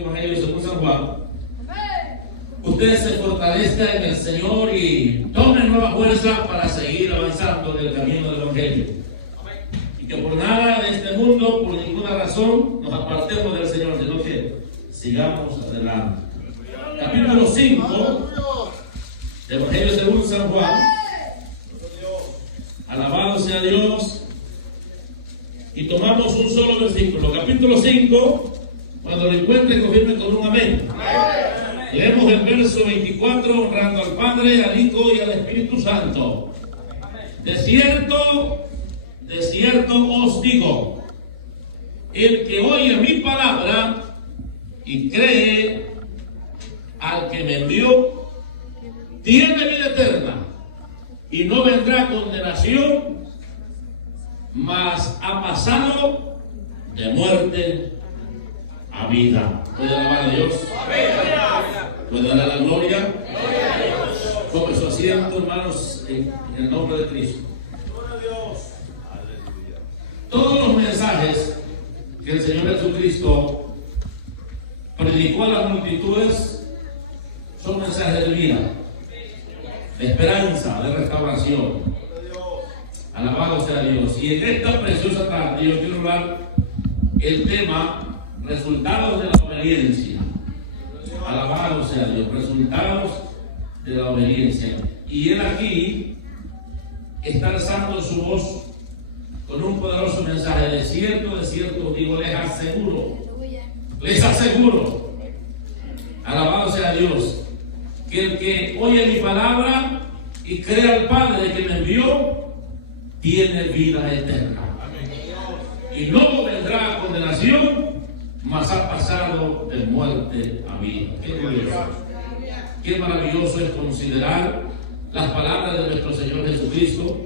Evangelio según San Juan, usted se fortalezca en el Señor y tome nueva fuerza para seguir avanzando en el camino del Evangelio. Y que por nada de este mundo, por ninguna razón, nos apartemos del Señor, sino que sigamos adelante. Capítulo 5 del Evangelio según San Juan. Alabado sea Dios. Y tomamos un solo versículo. Capítulo 5. Cuando lo encuentren, confirmen con un amén. Leemos el verso 24, honrando al Padre, al Hijo y al Espíritu Santo. De cierto os digo, el que oye mi palabra y cree al que me envió, tiene vida eterna y no vendrá condenación, mas ha pasado de muerte a vida. ¿Puede alabar a Dios? ¿Puede darle la gloria? Tome su asiento, hermanos, en el nombre de Cristo. Todos los mensajes que el Señor Jesucristo predicó a las multitudes son mensajes de vida, de esperanza, de restauración. Alabado sea Dios. Y en esta preciosa tarde yo quiero hablar el tema resultados de la obediencia. Alabado sea Dios, resultados de la obediencia. Y él aquí está alzando su voz con un poderoso mensaje. De cierto digo, les aseguro, alabado sea Dios, que el que oye mi palabra y cree al Padre que me envió, tiene vida eterna. Y no vendrá condenación, mas ha pasado de muerte a vida. Qué glorioso. Qué maravilloso es considerar las palabras de nuestro Señor Jesucristo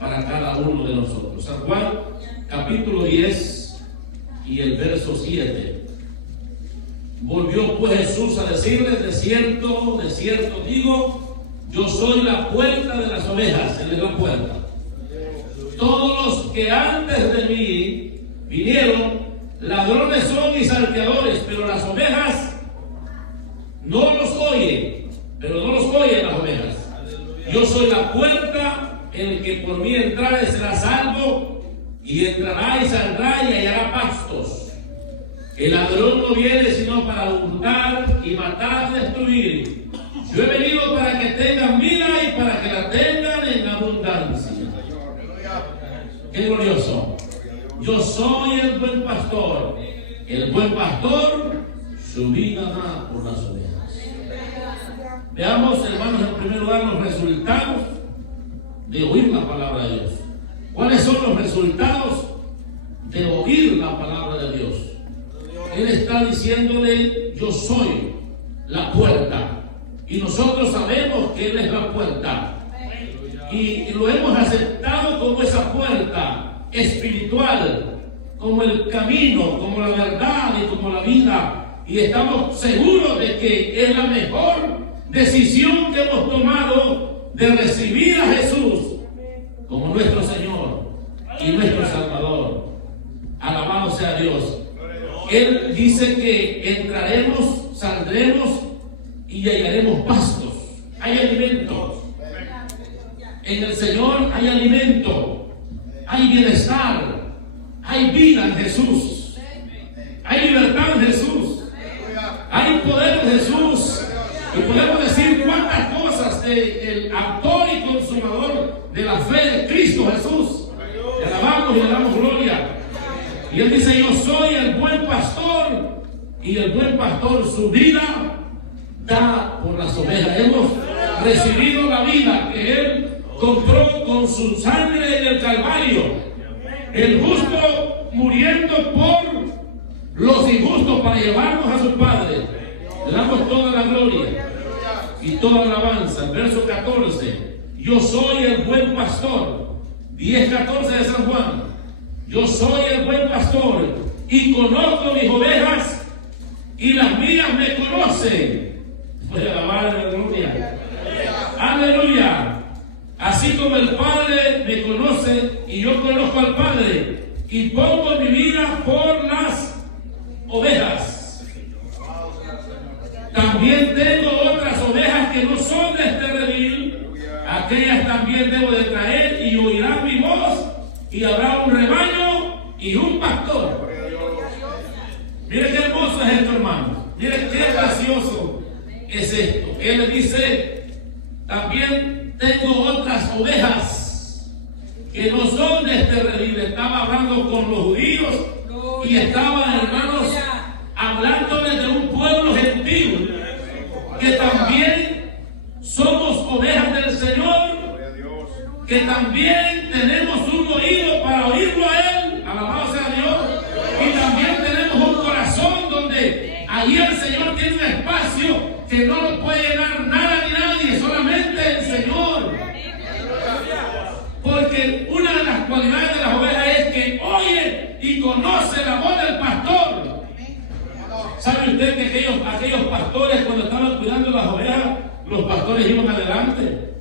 para cada uno de nosotros. San Juan, capítulo 10 y el verso 7. Volvió pues Jesús a decirles, de cierto digo, yo soy la puerta de las ovejas. Él es la puerta. Todos los que antes de mí vinieron, ladrones son y salteadores, pero las ovejas no los oyen, las ovejas. Yo soy la puerta, el que por mí entrare será salvo, y entrará y saldrá y hallará pastos. El ladrón no viene sino para hurtar y matar y destruir. Yo he venido para que tengan vida y para que la tengan en abundancia. Qué glorioso. Yo soy el buen pastor. El buen pastor su vida da por las ovejas. Veamos, hermanos, en primer lugar los resultados de oír la palabra de Dios. ¿Cuáles son los resultados de oír la palabra de Dios? Él está diciéndole, yo soy la puerta. Y nosotros sabemos que Él es la puerta. Y lo hemos aceptado como esa puerta espiritual, como el camino, como la verdad y como la vida. Y estamos seguros de que es la mejor decisión que hemos tomado de recibir a Jesús como nuestro Señor y nuestro Salvador. Alabado sea Dios. Él dice que entraremos, saldremos y hallaremos pastos. Hay alimento. En el Señor hay alimento, hay bienestar, hay vida en Jesús, hay libertad en Jesús, hay poder en Jesús. Y podemos decir cuántas cosas del autor y consumador de la fe de Cristo Jesús. Le alabamos y le damos gloria. Y Él dice, yo soy el buen pastor, y el buen pastor su vida da por las ovejas. Hemos recibido la vida que Él compró con su sangre en el Calvario. El justo muriendo por los injustos para llevarnos a su Padre. Le damos toda la gloria y toda la alabanza. El verso 14. Yo soy el buen pastor. 10:14 de San Juan. Yo soy el buen pastor y conozco mis ovejas y las mías me conocen. Voy a alabar la gloria. Aleluya. Así como el Padre me conoce y yo conozco al Padre y pongo mi vida por las ovejas. también tengo otras ovejas que no son de este redil, aquellas también debo de traer, y oirán mi voz, y habrá un rebaño y un pastor. Mire qué hermoso es esto, hermano. Mire qué gracioso es esto. Él le dice, también tengo otras ovejas que no son de este redil. Estaba hablando con los judíos y estaba, hermanos, hablándoles de un pueblo gentil, que también somos ovejas del Señor, que también tenemos un oído para oírlo a Él, alabado sea Dios, y también tenemos un corazón donde allí el Señor tiene un espacio que no lo puede llenar nada ni nadie, solamente el Señor. Porque una de las cualidades de las ovejas es que oye y conoce la voz del pastor. ¿Sabe usted que aquellos pastores, cuando estaban cuidando las ovejas, los pastores iban adelante?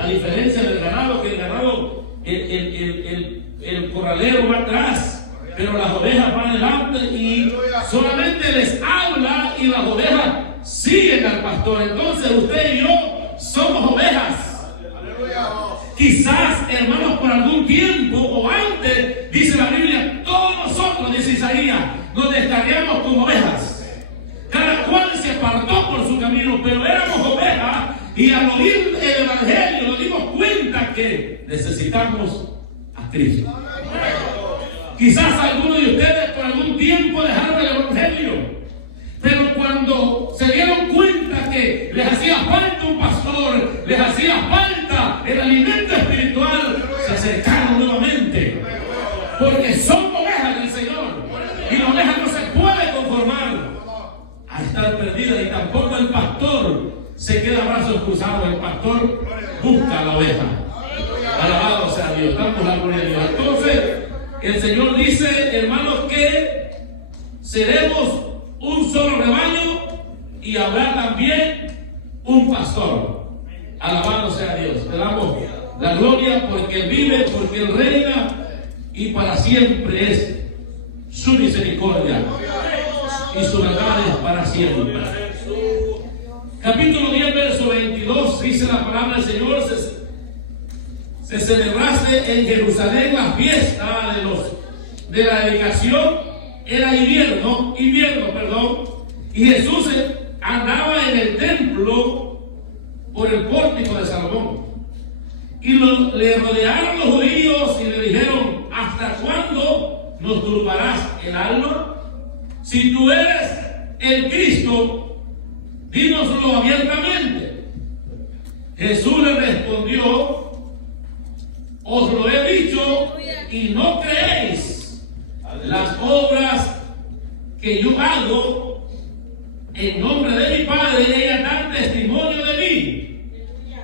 A diferencia del ganado, que el ganado, el corralero va atrás, pero las ovejas van adelante y solamente les habla y las ovejas siguen al pastor. Entonces usted y yo somos ovejas. Quizás, hermanos, por algún tiempo o antes, dice la Biblia, todos nosotros, dice Isaías, nos destacaríamos como ovejas. Cada cual se apartó por su camino, pero éramos ovejas, y al oír el Evangelio nos dimos cuenta que necesitamos a Cristo. Quizás algunos de ustedes por algún tiempo dejaron el Evangelio, pero cuando se dieron cuenta que les hacía falta un pastor, les hacía falta el alimento espiritual, se acercaron nuevamente, porque son ovejas del Señor, y la oveja no se puede conformar a estar perdida, y tampoco el pastor se queda a brazos cruzados. El pastor busca a la oveja. Alabado sea Dios, damos la gloria a Dios. Entonces el Señor dice, hermanos, que seremos un solo rebaño y habrá también un pastor. Alabado sea Dios. Le damos la gloria porque Él vive, porque Él reina, y para siempre es su misericordia y su verdad es para siempre. Capítulo 10, verso 22, dice la palabra del Señor: se celebrase en Jerusalén la fiesta de la dedicación. Era invierno, y Jesús andaba en el templo por el pórtico de Salomón. Y le rodearon los judíos y le dijeron: ¿hasta cuándo nos turbarás el alma? Si tú eres el Cristo, dínoslo abiertamente. Jesús le respondió: os lo he dicho y no creéis. Las obras que yo hago en nombre de mi Padre, ellas dan testimonio de mí.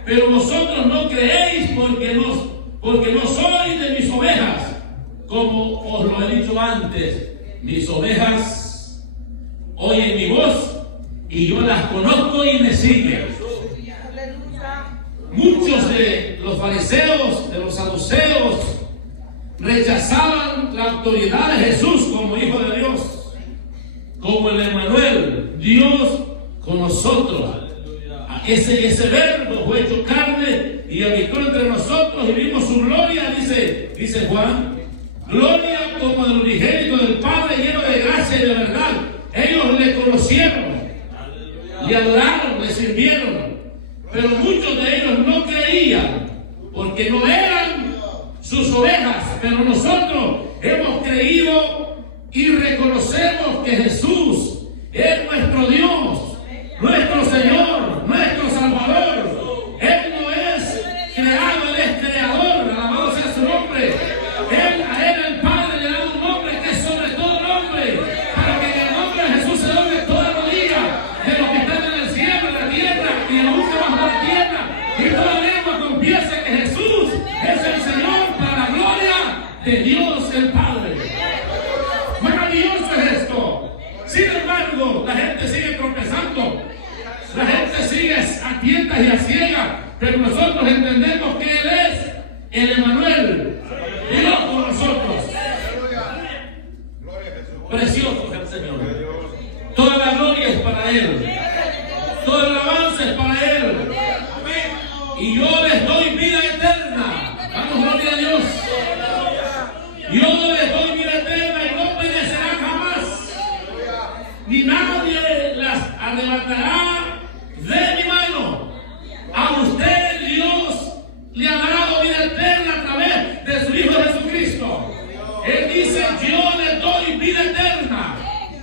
Pero vosotros no creéis porque no sois de mis ovejas, como os lo he dicho antes. Mis ovejas oyen mi voz y yo las conozco y me siguen. Muchos de los fariseos, de los saduceos, rechazaban la autoridad de Jesús como Hijo de Dios, como el Emmanuel, Dios con nosotros. Ese verbo fue hecho carne y habitó entre nosotros y vimos su gloria, dice Juan. Gloria como del unigénito del Padre, lleno de gracia y de verdad. Ellos le conocieron, le adoraron, le sirvieron, pero muchos de ellos no creían porque no eran sus ovejas. Pero nosotros hemos creído y reconocemos que Jesús es nuestro Dios, nuestro Señor, nuestro Salvador. Él no es creado, Él es creador. Alabado sea su nombre. A Él el Padre le da un nombre que es sobre todo nombre, para que en el nombre de Jesús se doble toda rodilla de los que están en el cielo, en la tierra y aún debajo de la tierra, y toda lengua confiese que Jesús es el Señor, para la gloria de Dios el Padre. Maravilloso es esto. Sin embargo, la gente sigue tropezando, la gente sigue a tientas y a ciegas, pero nosotros entendemos que Él es el Emmanuel, Dios con nosotros. Precioso es el Señor. Toda la gloria es para Él. ni nadie las arrebatará de mi mano. A usted Dios le ha dado vida eterna a través de su Hijo Jesucristo. Él dice: yo les doy vida eterna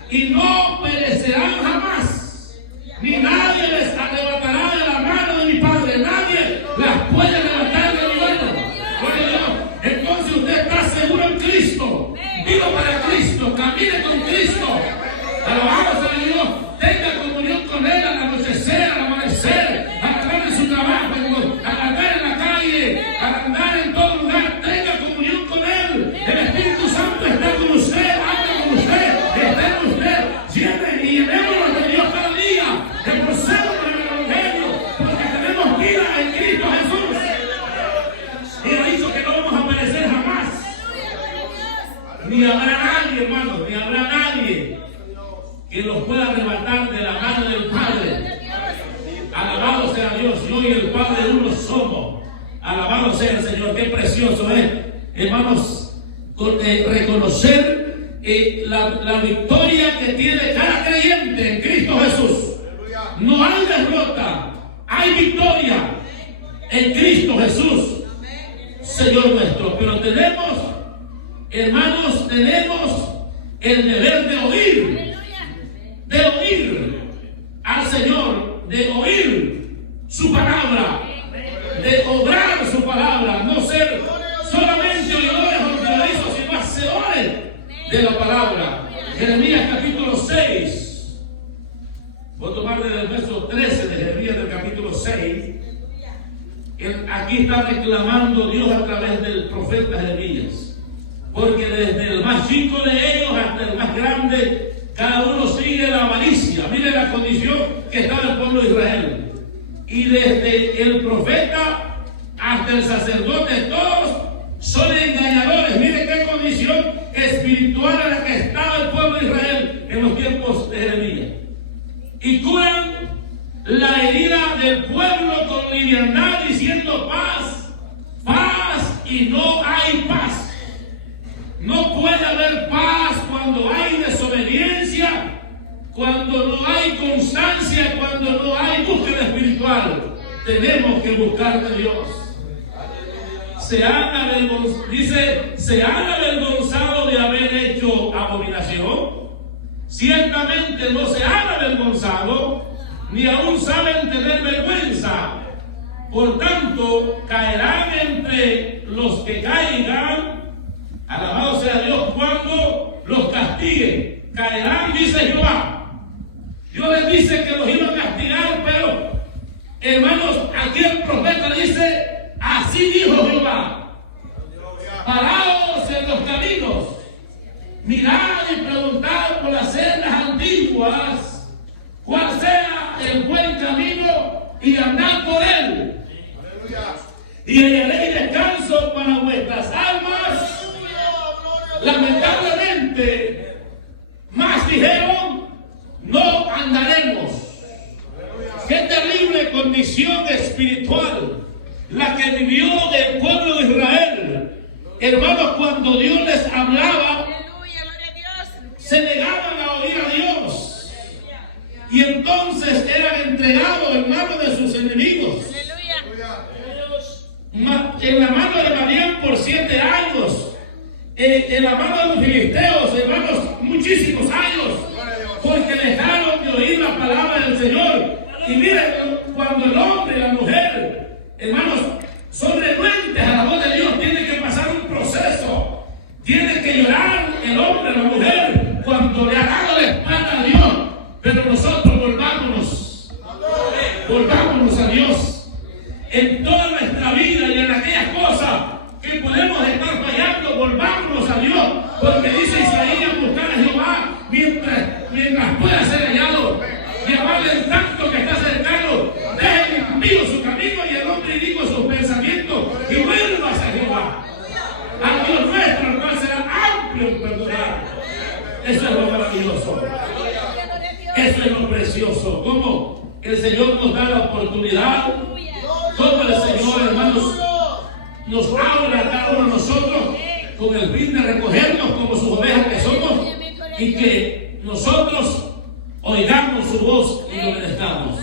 y no perecerán jamás, ni nadie les arrebatará de la mano de mi Padre. Nadie las puede arrebatar de mi mano. Gloria a Dios. Entonces usted está seguro en Cristo, viva para Cristo, camine con Cristo. Alabado sea Dios. Tenga comunión con Él al anochecer, al amanecer, al andar en su trabajo, al andar en la calle, al andar en todo lugar. Tenga comunión con Él. El Espíritu Santo está con usted, anda con usted, está con usted. Llene y llenémonos de Dios cada día. Esforcémonos en el Evangelio, porque tenemos vida en Cristo Jesús. Y ha dicho que no vamos a perecer jamás. Ni habrá nadie, hermanos, ni habrá nadie que los pueda arrebatar de la mano del Padre. Alabado sea Dios. Yo y el Padre uno somos. Alabado sea el Señor. Qué precioso es, hermanos, reconocer la victoria que tiene cada creyente en Cristo Jesús. No hay derrota, hay victoria en Cristo Jesús, Señor nuestro. Pero tenemos, hermanos, tenemos el deber de oír al Señor, de oír su palabra, de obrar su palabra, no ser solamente oidores olvidadizos, sino hacedores de la palabra. Jeremías capítulo 6. Voy a tomar desde el verso 13 de Jeremías del capítulo 6. Aquí está reclamando Dios a través del profeta Jeremías, porque desde el más chico de ellos hasta el más grande, cada uno sigue la avaricia. Mire la condición que estaba el pueblo de Israel. Y desde el profeta hasta el sacerdote, todos son engañadores. Mire qué condición espiritual en la que estaba el pueblo de Israel en los tiempos de Jeremías. Y curan la herida del pueblo con liviandad, diciendo paz, paz, y no hay paz. No puede haber paz cuando hay desobediencia, cuando no hay constancia, cuando no hay búsqueda espiritual. Tenemos que buscar de Dios. Se han avergonzado de haber hecho abominación. Ciertamente no se han avergonzado, ni aún saben tener vergüenza. Por tanto, caerán entre los que caigan. Alabado sea Dios cuando los castigue. Caerán, dice Jehová. Dios les dice que los iba a castigar, pero, hermanos, aquí el profeta dice: así dijo Jehová, paraos en los caminos, mirad y preguntad por las sendas antiguas, cuál sea el buen camino, y andad por él. Y hallaréis descanso para vuestras almas. Lamentablemente, más dijeron: no andaremos. Qué terrible condición espiritual la que vivió el pueblo de Israel. Hermanos, cuando Dios les hablaba, se negaban a oír a Dios. Y entonces eran entregados en manos de sus enemigos. En la mano de Madián por 7 años. En la mano de los filisteos, hermanos, muchísimos años, porque dejaron de oír la palabra del Señor. Y miren, cuando el hombre y la mujer, hermanos, son renuentes a la voz de Dios, tiene que pasar un proceso. Tiene que llorar el hombre, la mujer, cuando le ha dado la espalda a Dios. Pero nosotros volvámonos a Dios en toda nuestra vida y en aquellas cosas que podemos estar fallando. Volvámonos a Dios, porque dice Isaías: buscar a Jehová mientras pueda ser hallado, llamarle el tanto que está cercano. Deje impío su camino y el hombre inicuo sus pensamientos, y vuelvas a Jehová, al Dios nuestro, el cual será amplio en perdonar. Eso es lo maravilloso, eso es lo precioso. Cómo el Señor nos da la oportunidad, cómo el Señor, hermanos, nos habla a cada uno de nosotros con el fin de recogernos como sus ovejas que somos, y que nosotros oigamos su voz y obedezcamos.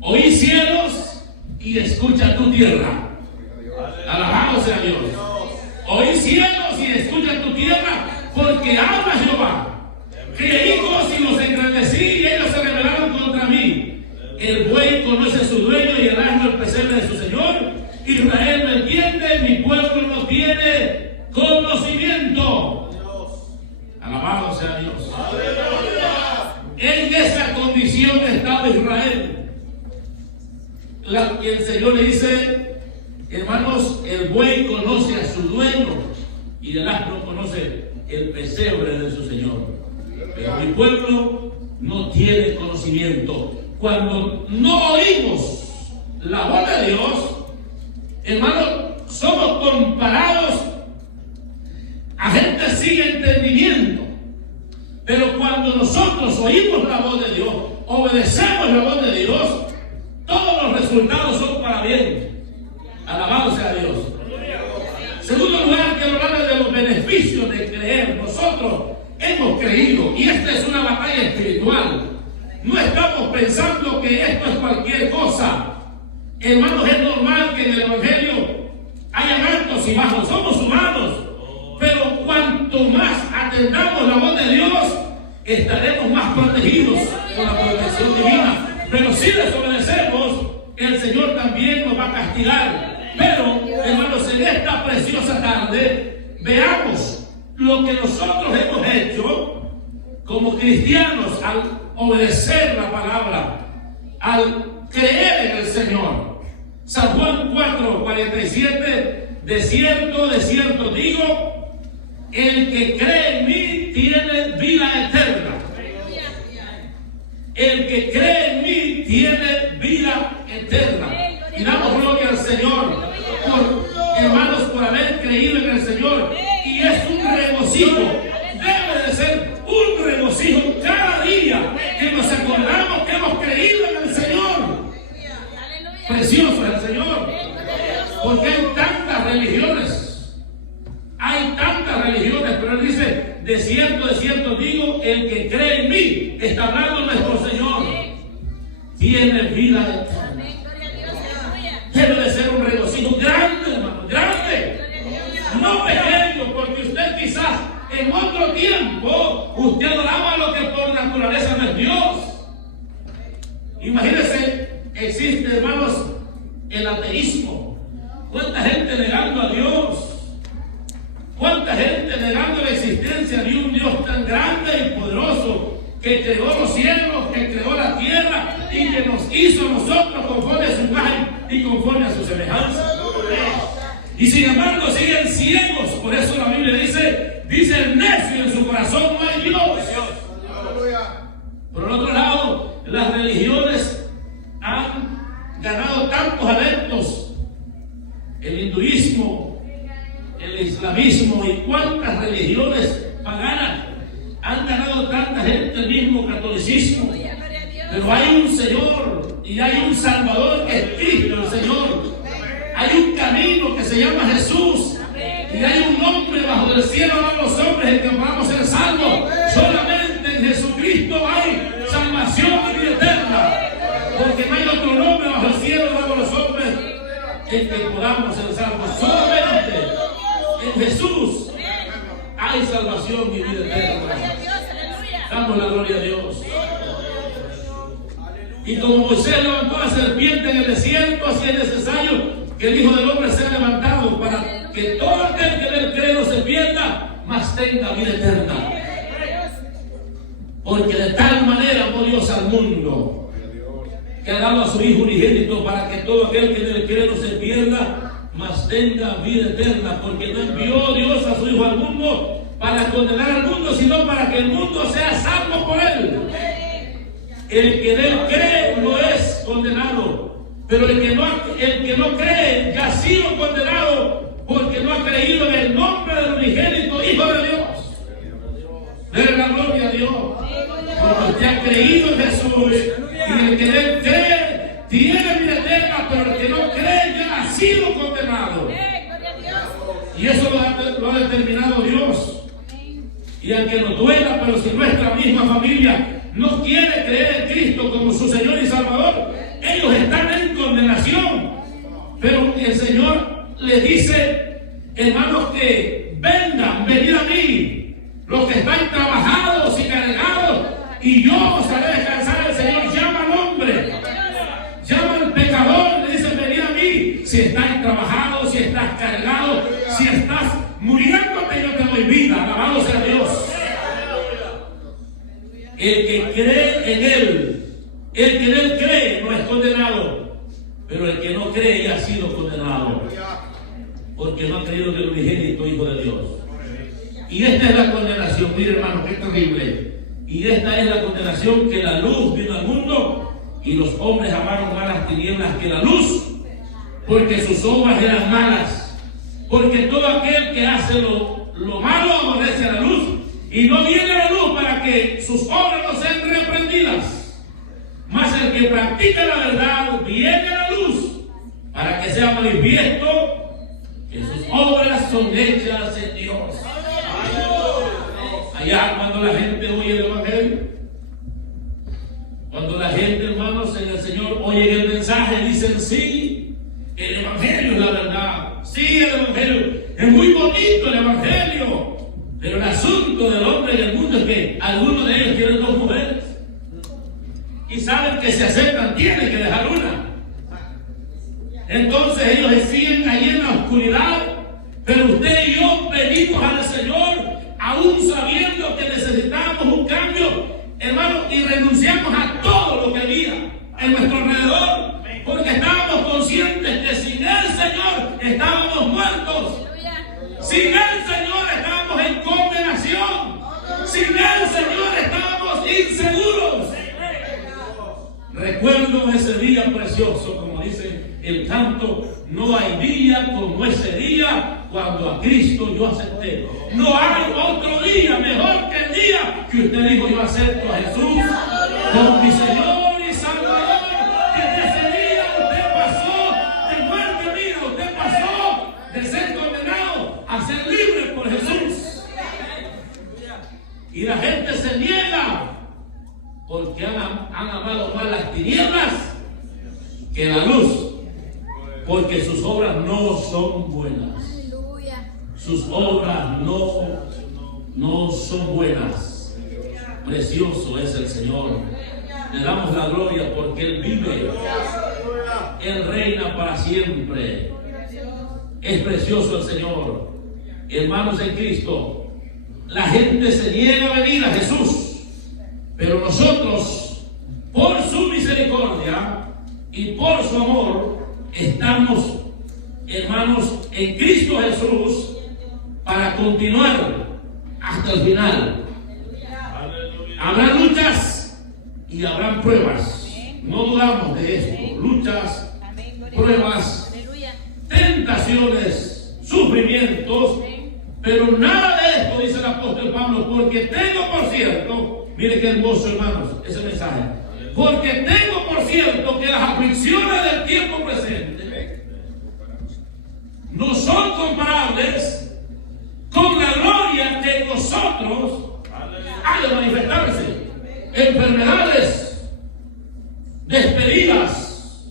Oí cielos y escucha tu tierra. Alabado sea Dios. Oí cielos y escucha tu tierra, porque habla Jehová. Crié hijos y los engrandecí y ellos se rebelaron contra mí. El buey conoce a su dueño y el asno el pesebre de su señor. Israel no entiende, mi pueblo no tiene conocimiento. Alabado sea Dios. En esa condición estaba Israel. Y el Señor le dice, hermanos, el buey conoce a su dueño y el asno conoce el pesebre de su señor. Pero mi pueblo no tiene conocimiento. Cuando no oímos la voz de Dios, hermanos, somos comparados a gente sin entendimiento. Pero cuando nosotros oímos la voz de Dios, obedecemos la voz de Dios, todos los resultados son para bien. Alabado sea Dios. Segundo lugar, quiero hablar de los beneficios de creer. Nosotros hemos creído, y esta es una batalla espiritual. No estamos pensando que esto es cualquier cosa. Hermanos, es normal que en el Evangelio haya altos y bajos. Somos humanos. Pero cuanto más atendamos la voz de Dios, estaremos más protegidos por la protección divina. Pero si desobedecemos, el Señor también nos va a castigar. Pero, hermanos, en esta preciosa tarde, veamos lo que nosotros hemos hecho como cristianos al obedecer la palabra, al creer en el Señor. San Juan 4:47, de cierto digo, el que cree en mí tiene vida eterna. El que cree en mí tiene vida eterna. Y damos gloria al Señor, hermanos, por haber creído en el Señor. Y es un regocijo, debe de ser un regocijo cada día que nos acordamos que hemos creído en el Señor. Precioso es el Señor, porque hay tantas religiones, pero Él dice, de cierto digo, el que cree en mí, está hablando nuestro Señor, tiene vida eterna. Debe de ser un regocijo grande, hermano, grande, no pequeño, porque usted quizás en otro tiempo usted adoraba lo que por naturaleza no es Dios. Imagínense, existe, hermanos, el ateísmo. ¿Cuánta gente negando a Dios? ¿Cuánta gente negando la existencia de un Dios tan grande y poderoso que creó los cielos, que creó la tierra y que nos hizo a nosotros conforme a su imagen y conforme a su semejanza? Y sin embargo siguen ciegos. Por eso la Biblia dice el necio en su corazón no hay Dios. Por el otro lado, las religiones han ganado tantos adeptos. El hinduismo, el islamismo y cuántas religiones paganas han ganado tanta gente, el mismo catolicismo. Pero hay un Señor y hay un Salvador que es Cristo el Señor. Hay un camino que se llama Jesús y hay un nombre bajo el cielo a los hombres en que podamos ser salvos. Solamente en Jesucristo hay salvación y vida eterna, porque no hay otro nombre bajo el cielo a los hombres en que podamos ser salvos. Solamente en Jesús hay salvación y vida eterna. Damos la gloria a Dios. Y como Moisés levantó la serpiente en el desierto, así es necesario que el Hijo del Hombre sea levantado, para que todo aquel que en él cree no se pierda, mas tenga vida eterna. Porque de tal manera amó Dios al mundo, que ha dado a su Hijo unigénito, para que todo aquel que en él cree no se pierda, mas tenga vida eterna. Porque no envió Dios a su Hijo al mundo para condenar al mundo, sino para que el mundo sea salvo por él. El que en él cree no es condenado, pero el que no cree ya ha sido condenado, porque no ha creído en el nombre del unigénito Hijo de Dios. Denle la gloria a Dios, porque usted ha creído en Jesús, y el que en él cree tiene vida eterna, pero el que no cree ya ha sido condenado. Y eso lo ha determinado Dios. Y aunque nos duela, pero si nuestra misma familia no quiere creer en Cristo como su Señor y Salvador, ellos están en condenación. Pero el Señor les dice, hermanos, que vengan, venid a mí, los que están trabajados y cargados, y yo os haré descansar. El Señor llama al hombre, llama al pecador, le dice, venid a mí. Si estás trabajado, si estás cargado, si estás muriéndote, yo te doy vida. Alabado sea Dios. El que cree en Él, el que en Él cree, no es condenado. Pero el que no cree ya ha sido condenado, porque no ha creído en el unigénito Hijo de Dios. Y esta es la condenación, mire hermano, qué terrible. Y esta es la condenación, que la luz vino al mundo y los hombres amaron más las tinieblas que la luz, porque sus obras eran malas. Porque todo aquel que hace lo malo aborrece a la luz y no viene a la luz para que sus obras no sean reprendidas. Mas el que practica la verdad viene a la luz para que sea manifiesto que sus obras son hechas en Dios. Allá cuando la gente oye el Evangelio, cuando la gente, hermanos, en el Señor oye el mensaje, dicen sí, el Evangelio es la verdad. Sí, el Evangelio es muy bonito, el Evangelio. Pero el asunto del hombre y del mundo es que algunos de ellos tienen 2 mujeres. Y saben que si aceptan tienen que dejar una. Entonces ellos siguen ahí en la oscuridad. Pero usted y yo venimos al Señor aún sabiendo que necesitamos un cambio, hermano, y renunciamos a todo lo que había en nuestro alrededor, porque estábamos conscientes que sin el Señor estábamos muertos. Sin el Señor estábamos en condenación. Sin el Señor estábamos inseguros. Recuerdo ese día precioso, como dice el canto, no hay día como ese día cuando a Cristo yo acepté. No hay otro día mejor que el día que usted dijo, yo acepto a Jesús como mi Señor y Salvador. Desde ese día usted pasó de muerte a vida, usted pasó de ser condenado a ser libre por Jesús. Y la gente se niega porque han amado más las tinieblas que la luz, porque sus obras no son buenas. Sus obras no son buenas. Precioso es el Señor. Le damos la gloria porque Él vive. Él reina para siempre. Es precioso el Señor. Hermanos en Cristo, la gente se niega a venir a Jesús. Pero nosotros, por su misericordia y por su amor, estamos, hermanos, en Cristo Jesús para continuar hasta el final. Habrá luchas y habrán pruebas. No dudamos de esto. Luchas, pruebas, tentaciones, sufrimientos. Pero nada de esto, dice el apóstol Pablo, porque tengo por cierto, mire qué hermoso, hermanos, ese mensaje. Porque tengo por cierto que las aflicciones del tiempo presente no son comparables con la gloria que nosotros ha de manifestarse. Enfermedades, despedidas,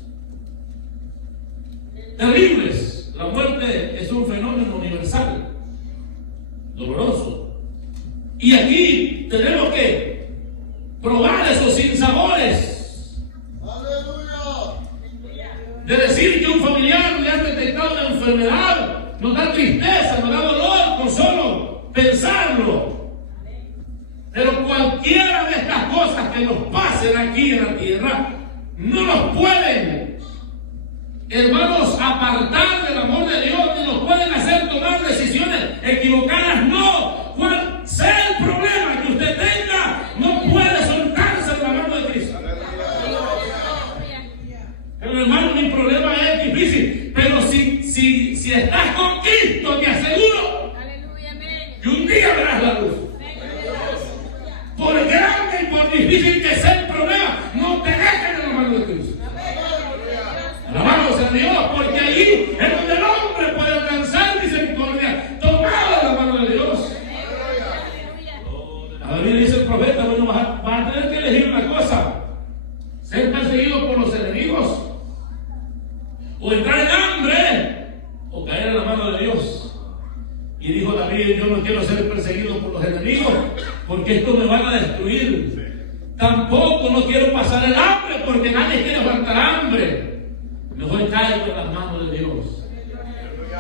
terribles. La muerte es un fenómeno universal, doloroso. Y aquí tenemos que probar esos sinsabores. De decir que un familiar le ha detectado una enfermedad, nos da tristeza, nos da dolor con solo pensarlo. Pero cualquiera de estas cosas que nos pasen aquí en la tierra no nos pueden, hermanos, apartar del amor de Dios, ni nos pueden hacer tomar decisiones equivocadas. No, cual sea el problema que usted tenga, no puede soltarse de la mano de Cristo. Pero hermano, mi problema es difícil, pero si estás con Cristo, te aseguro que un día verás la luz. Por grande y por difícil que sea el problema, no te dejes de la mano de Cristo. Alabamos a Dios, porque allí es donde el hombre puede alcanzar misericordia, tomado de la mano de Dios. los enemigos, porque esto me van a destruir. Tampoco no quiero pasar el hambre, porque nadie quiere aguantar hambre. Mejor caigo en las manos de Dios.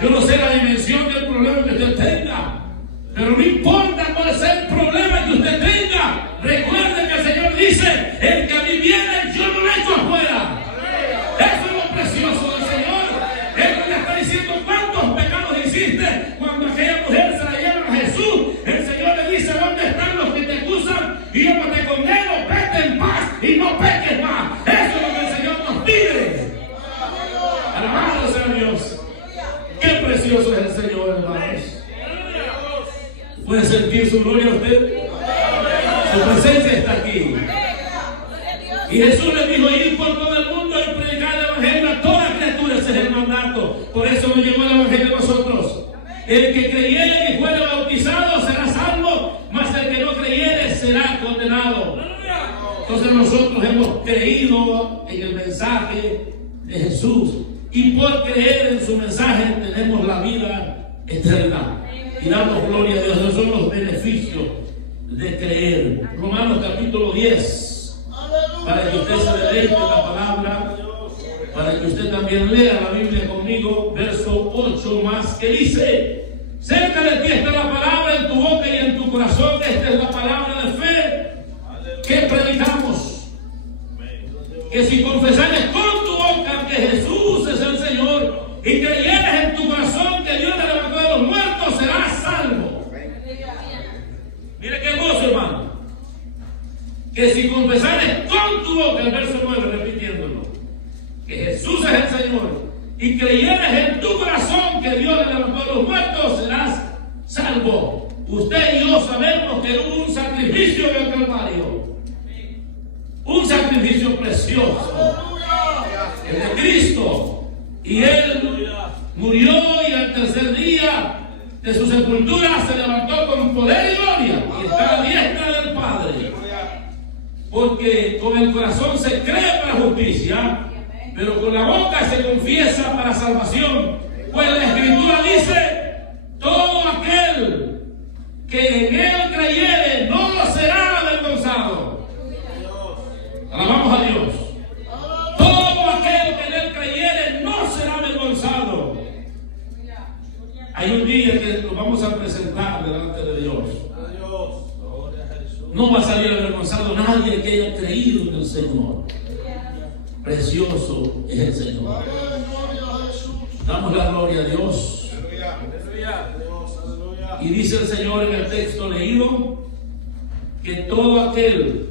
Yo no sé la dimensión del problema que usted tenga, pero no importa cuál sea el problema que usted tenga. Recuerde que el Señor dice: el que a mí viene, yo no lo echo afuera. Eso es lo precioso del Señor. Él no le está diciendo cuántos pecados hiciste. Cuando aquella mujer se la lleva a Jesús, el Señor le dice: ¿dónde están los que te acusan? Y yo no te condeno, vete en paz y no peques más. Eso es lo que el Señor nos pide. Alabado sea Dios. Qué precioso es el Señor, hermanos. ¿Puede sentir su gloria usted? Su presencia está aquí. Y Jesús le dijo: ir por todo el mundo y predicar el evangelio a toda criatura. Ese es el mandato. Por eso nos llegó el evangelio a nosotros. El que creyere y fuere bautizado será salvo, mas el que no creyere será condenado. Entonces nosotros hemos creído en el mensaje de Jesús, y por creer en su mensaje tenemos la vida eterna. Y damos gloria a Dios. Esos son los beneficios de creer. Romanos capítulo 10, para que usted se deleite la palabra, para que usted también lea la Biblia conmigo, verso 8 más, que dice: cerca de ti está la palabra, en tu boca y en tu corazón. Esta es la palabra de fe que predicamos, que si confesares con tu boca que Jesús es el Señor y creyeres en tu corazón que Dios te levantó de los muertos, serás salvo. Mire qué gozo, hermano. Que si confesares con tu boca, el verso 9, repitiéndolo, que Jesús es el Señor y creyeres en tu corazón que Dios le levantó de los muertos, serás salvo. Usted y yo sabemos que hubo un sacrificio en el Calvario, un sacrificio precioso, el de Cristo. Y Él murió, y al tercer día de su sepultura se levantó con poder y gloria y está a la diestra del Padre. Porque con el corazón se cree para justicia, pero con la boca se confiesa para salvación. Pues la Escritura dice: todo aquel que en Él creyere no será avergonzado. Alabamos a Dios. Todo aquel que en Él creyere no será avergonzado. Hay un día que nos vamos a presentar delante de Dios. No va a salir avergonzado nadie que haya creído en el Señor. Precioso es el Señor. Damos la gloria a Dios. Y dice el Señor en el texto leído que todo aquel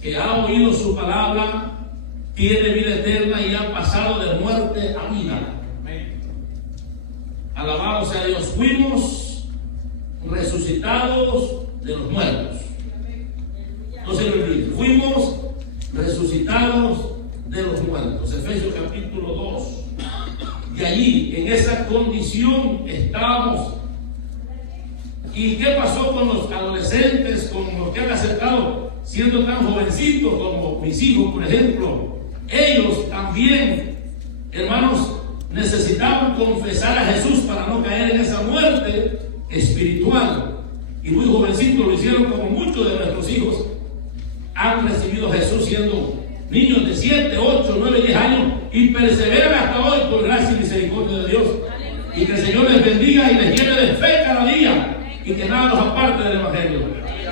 que ha oído su palabra tiene vida eterna y ha pasado de muerte a vida. Alabado sea Dios. Fuimos resucitados de los muertos. No se lo olvide. Fuimos resucitados de los muertos. Efesios capítulo 2. Y allí, en esa condición, estábamos. ¿Y qué pasó con los adolescentes, con los que han aceptado siendo tan jovencitos como mis hijos, por ejemplo? Ellos también, hermanos, necesitaban confesar a Jesús para no caer en esa muerte espiritual. Y muy jovencitos lo hicieron, como muchos de nuestros hijos han recibido a Jesús siendo niños de 7, 8, 9, 10 años y perseveran hasta hoy por gracia y misericordia de Dios. Y que el Señor les bendiga y les llene de fe cada día y que nada nos aparte del Evangelio.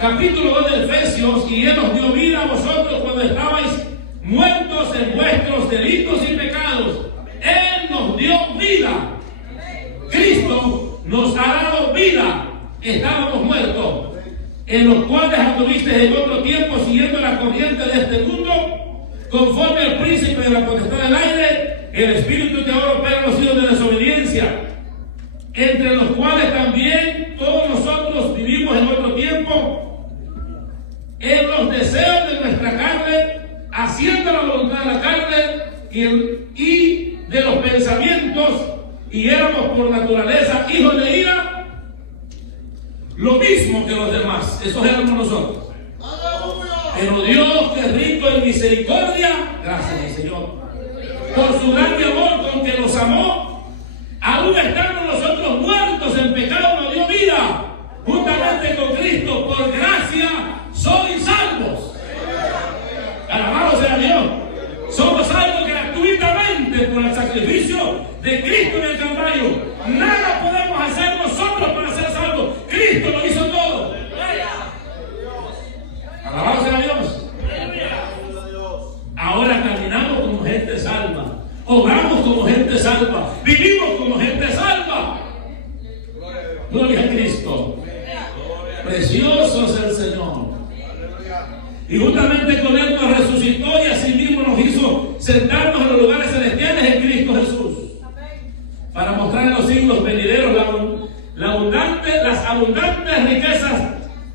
Capítulo 2 de Efesios: y Él os dio vida a vosotros cuando estabais muertos en vuestros delitos y pecados. Él nos dio vida. Cristo nos ha dado vida. Estábamos muertos, en los cuales anduviste en otro tiempo siguiendo la corriente de este mundo, conforme al príncipe de la potestad del aire, el espíritu que ahora opera en los hijos de desobediencia, entre los cuales también todos nosotros vivimos en otro tiempo, en los deseos de nuestra carne, haciendo la voluntad de la carne y de los pensamientos, y éramos por naturaleza hijos de ira, lo mismo que los demás. Esos éramos nosotros. Pero Dios, que es rico en misericordia, gracias al Señor, por su grande amor con que nos amó, aún estando nosotros muertos en pecado, nos dio vida juntamente con Cristo. Cristo, por gracia sois salvos. Alabado sea Dios. Somos salvos gratuitamente por el sacrificio de Cristo en el Calvario. Nada podemos hacer nosotros para ser salvos. Cristo lo hizo todo. Alabado sea Dios. Ahora caminamos como gente salva, obramos como gente salva, vivimos como gente salva. Gloria a Cristo. Precioso es el Señor. Y justamente con Él nos resucitó y así mismo nos hizo sentarnos en los lugares celestiales en Cristo Jesús, para mostrar en los siglos venideros las abundantes riquezas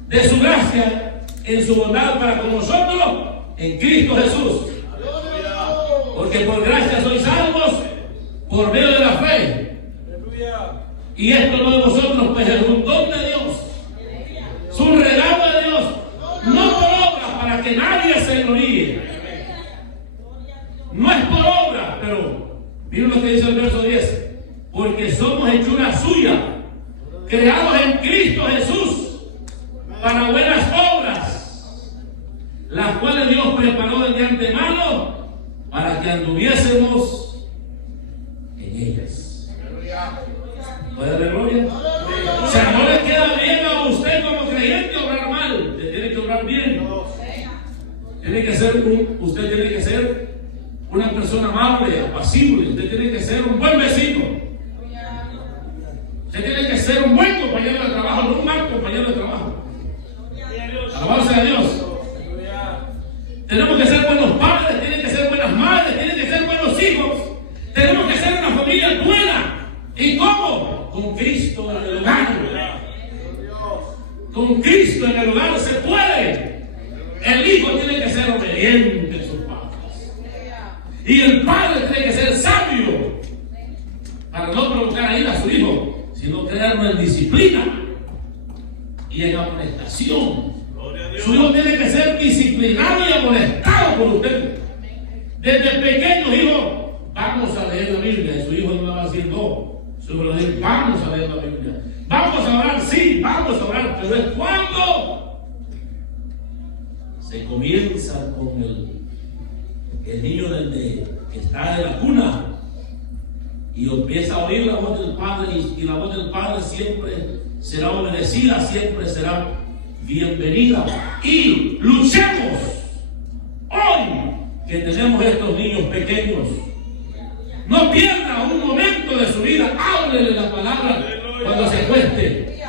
de su gracia en su bondad para con nosotros en Cristo Jesús. Porque por gracia sois salvos por medio de la fe. Y esto no de vosotros, pues es un don de Dios. Es un regalo de Dios. No por obras, para que nadie se gloríe. No es por obra, pero miren lo que dice el verso 10. Porque somos hechura suya, creados en Cristo Jesús para buenas obras, las cuales Dios preparó desde antemano para que anduviésemos en ellas. ¿Puede haber gloria? O sea, no le queda bien a usted como creyente obrar mal, le tiene que obrar bien. Usted tiene que ser una persona amable, apacible, usted tiene que ser un buen vecino. Usted tiene que ser un buen compañero de trabajo, no un mal compañero de trabajo. Alabado sea Dios. Tenemos que ser buenos padres, tienen que ser buenas madres, tienen que ser buenos hijos. Tenemos que ser una familia buena. ¿Y cómo? Con Cristo en el hogar. Con Cristo en el hogar se puede. El hijo tiene que ser obediente a sus padres. Y el padre tiene que ser sabio para no provocar a ir a su hijo, sino crearlo en disciplina y en amonestación. Su hijo tiene que ser disciplinado y amonestado por usted. Desde pequeño, hijo, vamos a leer la Biblia. Y su hijo no le va a decir no. Su hijo le va a decir, vamos a leer la Biblia. Vamos a orar, sí, vamos a orar. Pero es cuando se comienza con el niño que está en la cuna y empieza a oír la voz del Padre, y la voz del Padre siempre será obedecida, siempre será bienvenida. Y luchemos hoy que tenemos estos niños pequeños. No pierda un momento de su vida. Háblele la palabra cuando se acueste,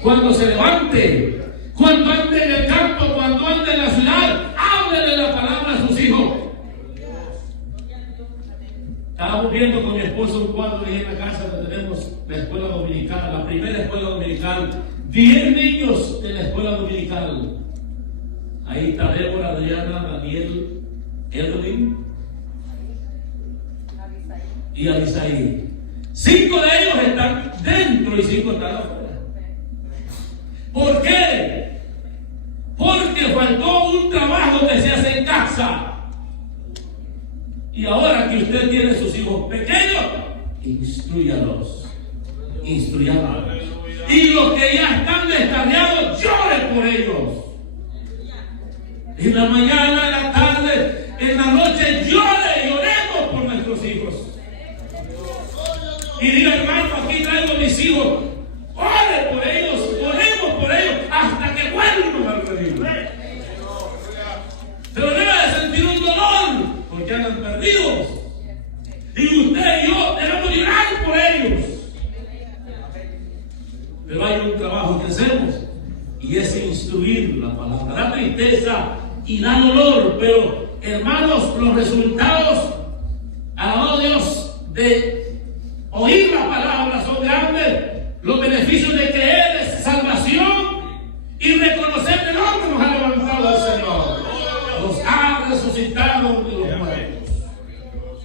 cuando se levante, cuando ande en el campo, cuando ande en la ciudad. Háblele la palabra a sus hijos. Estábamos viendo con mi esposo un cuadro ahí en la casa donde tenemos la escuela dominical, la primera escuela dominical. 10 niños en la escuela dominical. Ahí está Débora, Adriana, Daniel, Edwin y Abisaí. 5 de ellos están dentro y 5 están afuera. ¿Por qué? Porque faltó un trabajo que se hace en casa. Y ahora que usted tiene sus hijos pequeños, instruyalos. Instruyalos. Y los que ya están descarriados, llore por ellos. En la mañana, en la tarde, en la noche, lloremos por nuestros hijos. Y diga, hermano, aquí traigo a mis hijos. Ore por ellos, oremos por ellos hasta que vuelvan al redil. Pero debe de sentir un dolor porque andan perdidos. Y usted y yo debemos llorar por ellos. Pero hay un trabajo que hacemos y es instruir la palabra. Da tristeza y da dolor, pero hermanos, los resultados, alabado Dios, de oír la palabra son grandes. Los beneficios de creer es salvación y reconocer que el hombre nos ha levantado al Señor, nos ha resucitado de los muertos.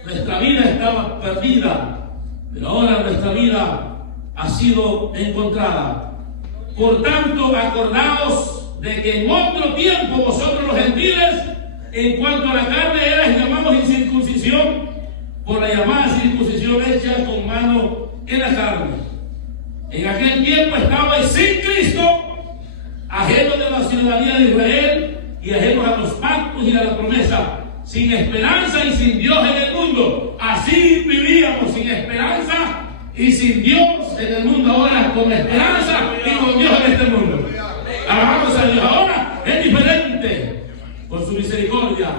Nuestra vida estaba perdida, pero ahora nuestra vida ha sido encontrada. Por tanto, acordaos de que en otro tiempo vosotros los gentiles, en cuanto a la carne erais llamados incircuncisión, por la llamada circuncisión hecha con mano en la carne. En aquel tiempo estabais sin Cristo, ajenos de la ciudadanía de Israel y ajenos a los pactos y a la promesa, sin esperanza y sin Dios en el mundo. Así vivíamos, sin esperanza y sin Dios en el mundo. Ahora con esperanza y con Dios en este mundo. Alabamos a Dios. Ahora es diferente por su misericordia.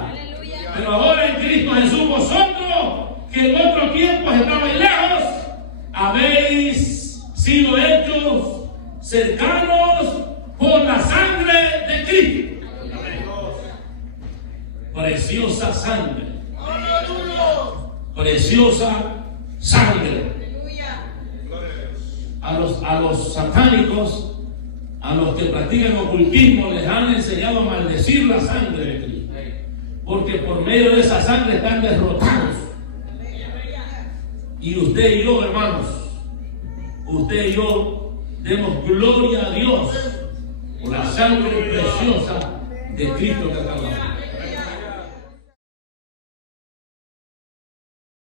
Pero ahora en Cristo Jesús, vosotros que en otro tiempo estabais lejos, habéis sido hechos cercanos por la sangre de Cristo. Preciosa sangre. Preciosa sangre. A los satánicos, a los que practican ocultismo, les han enseñado a maldecir la sangre de Cristo. Porque por medio de esa sangre están derrotados. Y usted y yo, hermanos, usted y yo demos gloria a Dios por la sangre preciosa de Cristo que acabamos.